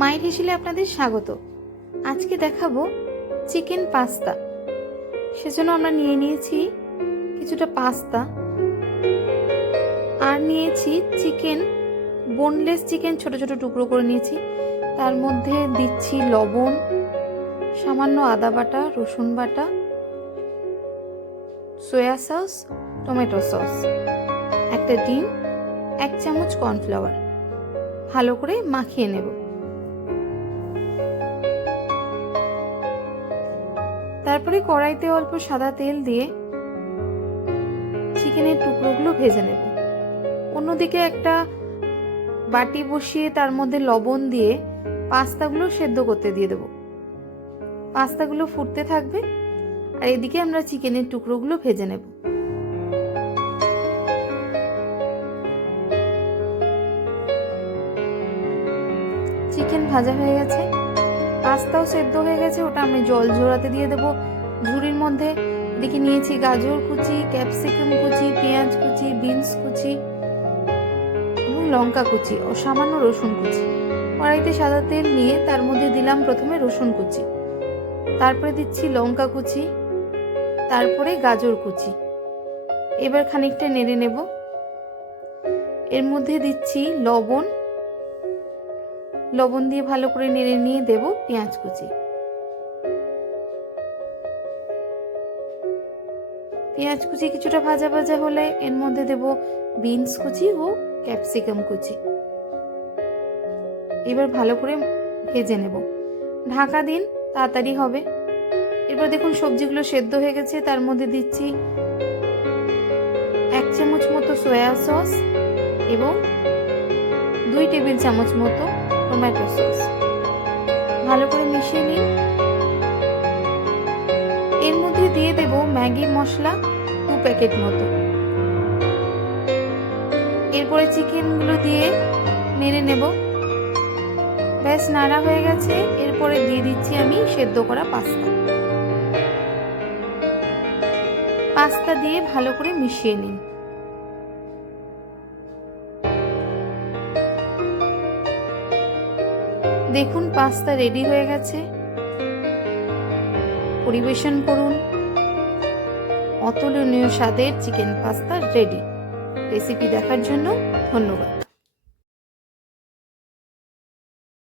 মায়ের হেসেলে আপনাদের স্বাগত। আজকে দেখাবো চিকেন পাস্তা। সেজন্য আমরা নিয়ে নিয়েছি কিছুটা পাস্তা আর নিয়েছি চিকেন, বোনলেস চিকেন ছোট ছোট টুকরো করে নিয়েছি। তার মধ্যে দিচ্ছি লবণ, সামান্য আদা বাটা, রসুন বাটা, সয়া সস, টমেটো সস, একটা ডিম, 1 চামচ কর্নফ্লাওয়ার। ভালো করে মাখিয়ে নেব। তারপরে কড়াইতে অল্প সাদা তেল দিয়ে চিকেনের টুকরোগুলো ভেজে নেব। অন্যদিকে একটা বাটি বসিয়ে তার মধ্যে লবণ দিয়ে পাস্তাগুলো সেদ্ধ করতে দিয়ে দেব। পাস্তাগুলো ফুটতে থাকবে আর এদিকে আমরা চিকেনের টুকরোগুলো ভেজে নেব। চিকেন ভাজা হয়ে গেছে, পাস্তাও সেদ্ধ হয়ে গেছে। ওটা আমি জল ঝরাতে দিয়ে দেবো ঝুড়ির মধ্যে। এদিকে নিয়েছি গাজর কুচি, ক্যাপসিকাম কুচি, পেঁয়াজ কুচি, বিনস কুচি এবং লঙ্কা কুচি ও সামান্য রসুন কুচি। কড়াইতে সাদা তেল নিয়ে তার মধ্যে দিলাম প্রথমে রসুন কুচি, তারপরে দিচ্ছি লঙ্কা কুচি, তারপরে গাজর কুচি। এবার খানিকটা নেড়ে নেব। এর মধ্যে দিচ্ছি লবণ দিয়ে ভালো করে নেড়ে নিয়ে দেব পেঁয়াজ কুচি। পেঁয়াজ কুচি কিছুটা ভাজা ভাজা হলে এর মধ্যে দেব বিনস কুচি ও ক্যাপসিকাম কুচি। এবার ভালো করে ভেজে নেব। ঢাকা দিন, তাড়াতাড়ি হবে। এবার দেখুন সবজিগুলো সেদ্ধ হয়ে গেছে। তার মধ্যে দিচ্ছি 1 চামচ মতো সয়া সস এবং 2 টেবিল চামচ মতো টমেটো সস। ভালো করে মিশিয়ে নিন। এর মধ্যে দিয়ে দেব ম্যাগি মশলা 2 প্যাকেট মতো। এরপরে চিকেনগুলো দিয়ে নেড়ে নেব। ব্যাস নাড়া হয়ে গেছে। এরপরে দিয়ে দিচ্ছি আমি সেদ্ধ করা পাস্তা দিয়ে ভালো করে মিশিয়ে নিন। দেখুন পাস্তা রেডি হয়ে গেছে। পরিবেশন করুন। অতুলনীয় স্বাদের চিকেন পাস্তা রেডি। রেসিপি দেখার জন্য ধন্যবাদ।